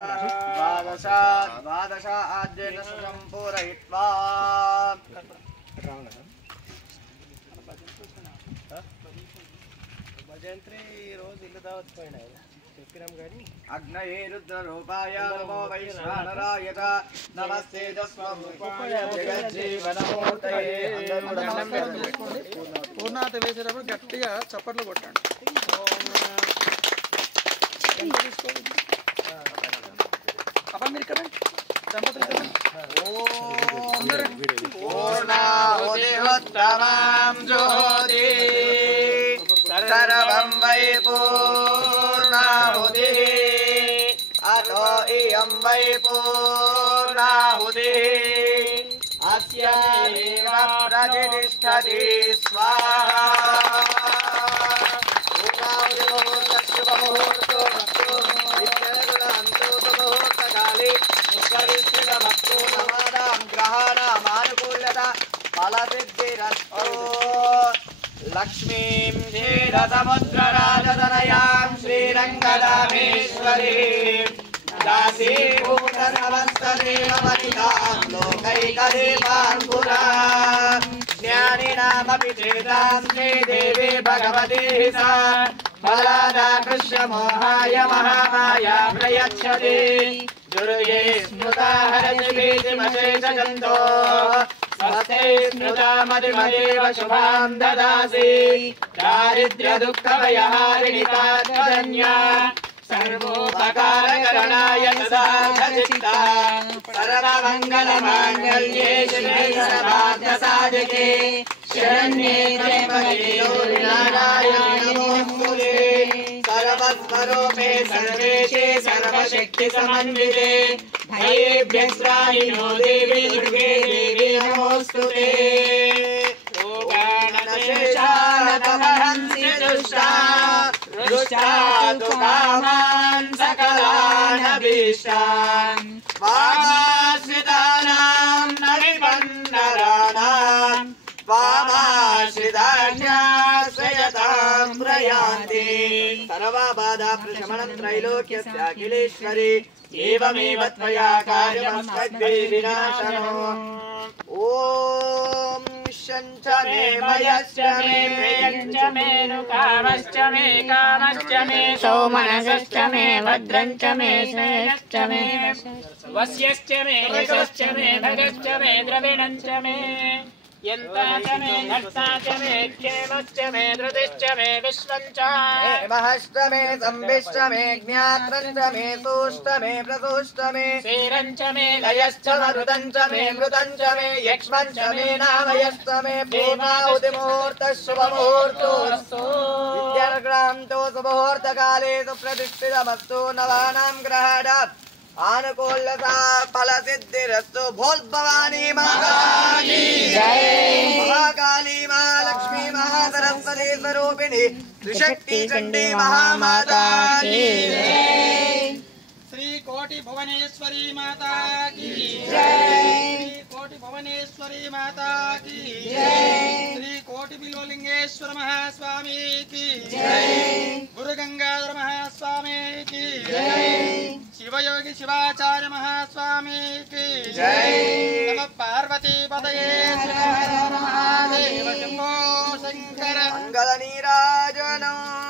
द्वादश आद्येन सम्पूरयित्वा भजन्त्री रोज इल्लु दावत् पोयिना చెప్పినాం గాని అగ్నయే రుద్రరూపాయ నమో వైశ్వానరాయ నమస్తే తస్మరూపాయ జగజ్జీవనమూర్తయే పూర్ణాత వేసేటప్పుడు గట్టిగా చప్పట్లు కొట్టండి అప్పుడు మీరు ఇక్కడ దంపతులు పూర్ణాహుతిహోత్తమాం జ్యోతి సర్వం వై పూర్ణాహుతి అతో ఇయం వై పూర్ణాహుతి అస్యేవ ప్రతిష్ఠతి స్వాహా लक्ष्मीं क्षीरसमुद्रराजतनयां श्रीरङ्गदामेश्वरीं दासीभूतसमस्तदेववनितां लोकैकदीपाङ्कुरां ज्ञानिनामपि चेतां श्रीदेवी भगवती सा फलादाकृष्यमोहाय महामाया प्रयच्छति दुर्ये स्मृता हरतिभीतिमशेषजन्तो स्वस्ते स्मृता मतिमदेव शुभां ददासि दारिद्र्यदुःखभयहारिणि तात्मधन्या सर्वोपकारकरणाय सदाचित्ता सर्वमङ्गलमाङ्गल्ये शिवे सर्वार्थसाधिके शरण्ये त्र्यम्बके नारायणे नमोस्तुते सर्वस्वरूपे सर्वेशे सर्वशक्तिसमन्विते भयेभ्यस्त्राहिनो देवी दुर्गे देवी नमोस्तुते रोगानशेषानतमहंसि दुष्टातु कामान् सकलानभीष्टान् वामाश्रितानां नरिपन्नराणां वामाश्रितान्याश्रयतां प्रयान्ति सर्वबाधाप्रशमनं त्रैलोक्यस्याखिलेश्वरी एवमेव त्वया कार्यमस्मद्भिः विनाशनो ॐ शञ्च मे मयश्च मे प्रियश्च मे नुकामश्च मे कामश्च मे सौमनसश्च मे भद्रञ्च मे श्रेयश्च मे वस्यश्च मे यशश्च मे भगश्च मे द्रविणञ्च मे यन्ताच मे धर्ताच मे क्षेमश्च मे धृतिश्च मे विश्वञ्च मे महश्च मे संविश्च मे ज्ञात्रञ्च मे सूष्ट मे प्रसूष्ट मे क्षीरञ्च मे लयश्च मरुदञ्च मे मृतञ्च मे यक्ष्मञ्च मे नामयश्च मे पूर्णाहुतिमुहूर्तः शुभमुहूर्तोऽस्तु विद्यार्ग्रान्तो सुमुहूर्तकाले सुप्रतिष्ठितमस्तु नवानां ग्रहाणाम् आनुकूल्यता फलसिद्धिरस्तु बोल भवानी माता की जय महाकाली महालक्ष्मी महासरस्वती स्वरूपिणी त्रिशक्ति चंडी महामाता की जय श्री कोटि भुवनेश्वरी माता की जय श्री कोटि भुवनेश्वरी माता की जय श्री कोटि बिल्वलिंगेश्वर महास्वामी की जय गुरु गंगाधर महास्वामी की जय शिवयोगी शिवाचार्य महास्वामी की जय नमः पार्वती पतये हर हर महादेव शंभो शंकर मंगल नीराजनम्